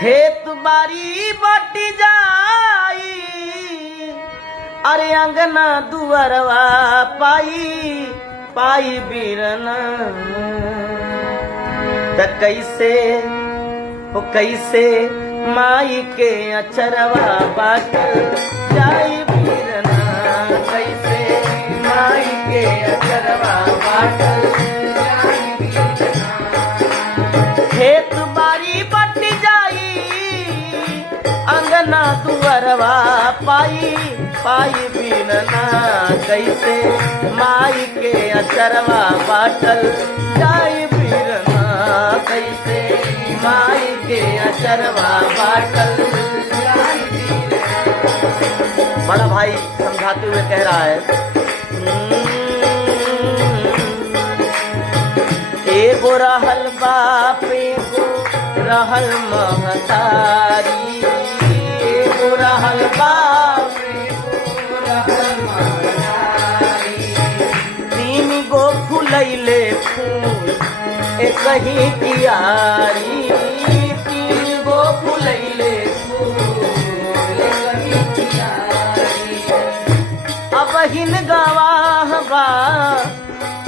खेत बारी बट जाई अरे अंगना दुअरवा पाई पाई बीरना त कैसे ओ कैसे माई के अचरवा बाट जाई बीरना कैसे माई के अचरवा बाट जाई बीरना खेत बारी बट जाई अंगना दुअरवा पाई पाई बीरना कैसे माई के अचरवा बाटल जाई बीरना कैसे माई के अचरवा बाटल जाई बीरना। बड़ा भाई समझाते हुए कह रहा है एगो रहल बाप एगो रहल महतारी एगो रहल बाप एगो रहल महतारी तीन गो फुलैले फूल एक ही कियारी तीन गो फुलैले फूल एक ही कियारी अब हिन गवाह बा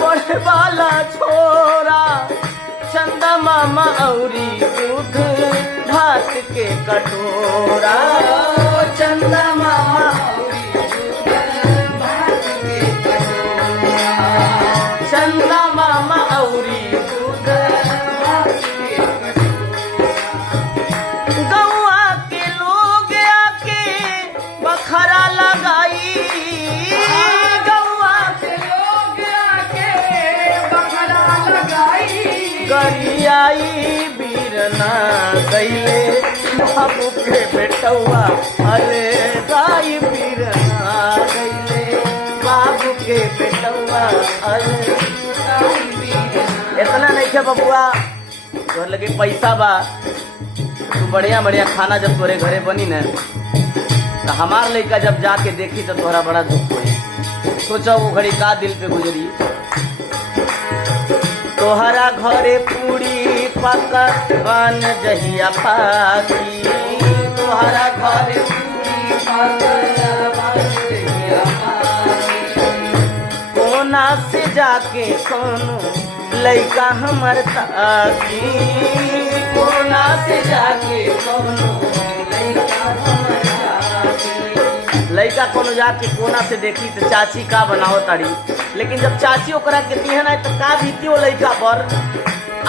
पढ़े वाला छोरा चंदा मामा औरी दूध भात के कटोरा चंदा मामा औरी दूध भात के कटोरा चंदा मामा औरी दूध भात के कटोरा गौआ के लोग आके बखरा लगाई गरियाई बीरना गईले बाबू के बेटवा अरे गाई बीरना गईले बाबू के बेटवा अरे इतना नहीं खे बबुआ तोहर लगे पैसा बा तू बढ़िया बढ़िया खाना जब तोरे घरे बनी न तो हमार लड़का जब जाके देखी तो तोहरा बड़ा दुख हुई सोचा वो घड़ी का दिल पे गुजरी तोहरा घरे पूरी पकवान जहिया पाकी तोहरा घरे पूरी पकवान जहिया पाकी कोना से जाके कोनो लइका हमर ताकी कोना से जाके कोनो लइका हमर ताकी लइका कोनो जाके कोना से देखी तो चाची का बनाओ ताड़ी लेकिन जब चाची ओकरा के दिहन है तो का बीती वो लइका पर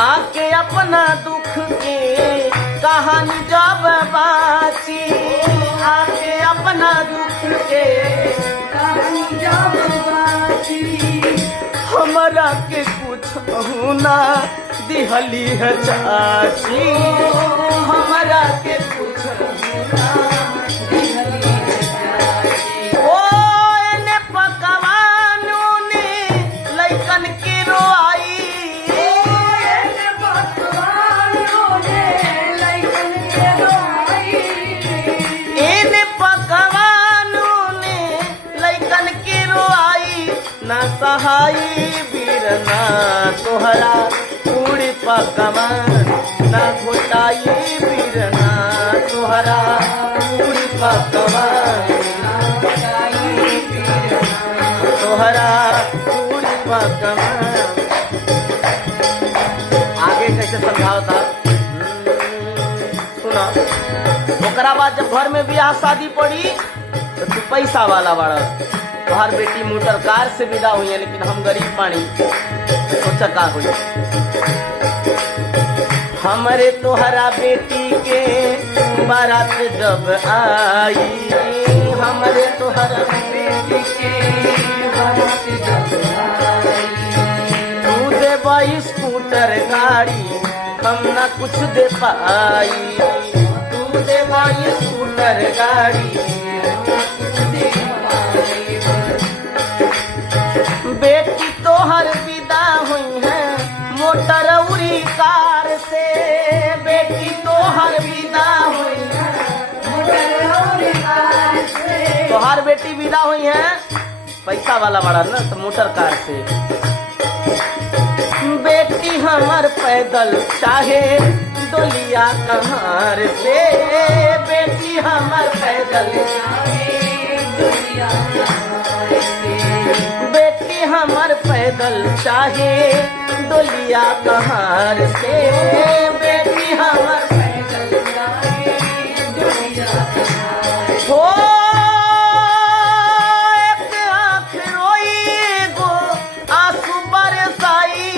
आके अपना दुख के कहानी जब बाची आके अपना दुख के कहानी जब बाची हमरा के कुछ ना दिहली है चाची हमरा के कुछ ना दिहली है चाची ओ एने पकवानों ने लइकन के रोआई एने पकवानों ने लइकन के रोआई एने पकवानों ने लइकन के रोआई ना सहाई बीरना तोहरा पूरी पकवान ना घोटाई बीरना तोहरा पूरी पकवान ना घोटाई बीरना तोहरा पूरी पकवान। आगे कैसे समझाओ था सुना ओकरा बाद जब घर में ब्याह शादी पड़ी तो तू पैसा वाला बड़ा तोहर बेटी मोटर कार से विदा हुई है लेकिन हम गरीब पानी सोचा का हुई हमरे तोहरा बेटी के बारात जब आई हमरे तोहरा बेटी के बारात जब आई तू दे स्कूटर गाड़ी हम ना कुछ दे पाई तू दे स्कूटर गाड़ी बेटी तोहर विदा हुई है मोटर उरी कार से बेटी तोहर विदा हुई है मोटर उरी कार से तोहर बेटी विदा हुई है पैसा वाला बड़ा ना तो मोटर कार से बेटी हमर पैदल चाहे डोलिया कहार से बेटी हमर पैदल बेटी हमर पैदल चाहे डोलिया कहार से बेटी हमर पैदल चाहे डोलिया हो एक आँख रोई गो आंसू बरसाई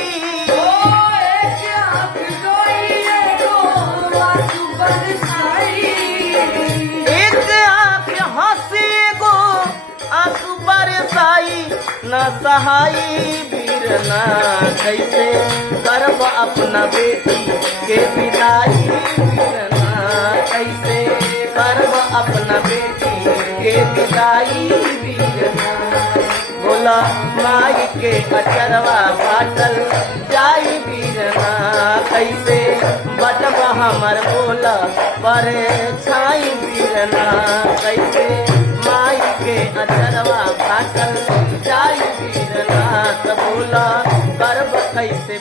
एक आँख हंसी गो आंसू बरसाई न सहाई बीरना कैसे करब अपना बेटी के विदाई बीरना कैसे करब अपना बेटी के विदाई बीरना बोला माई के अचरवा बाटल जाई बीरना कैसे बटवा हमर बोला पर छाई बीरना कैसे माई के अचरवा बाटल जाई बीरना त बोला करब कैसे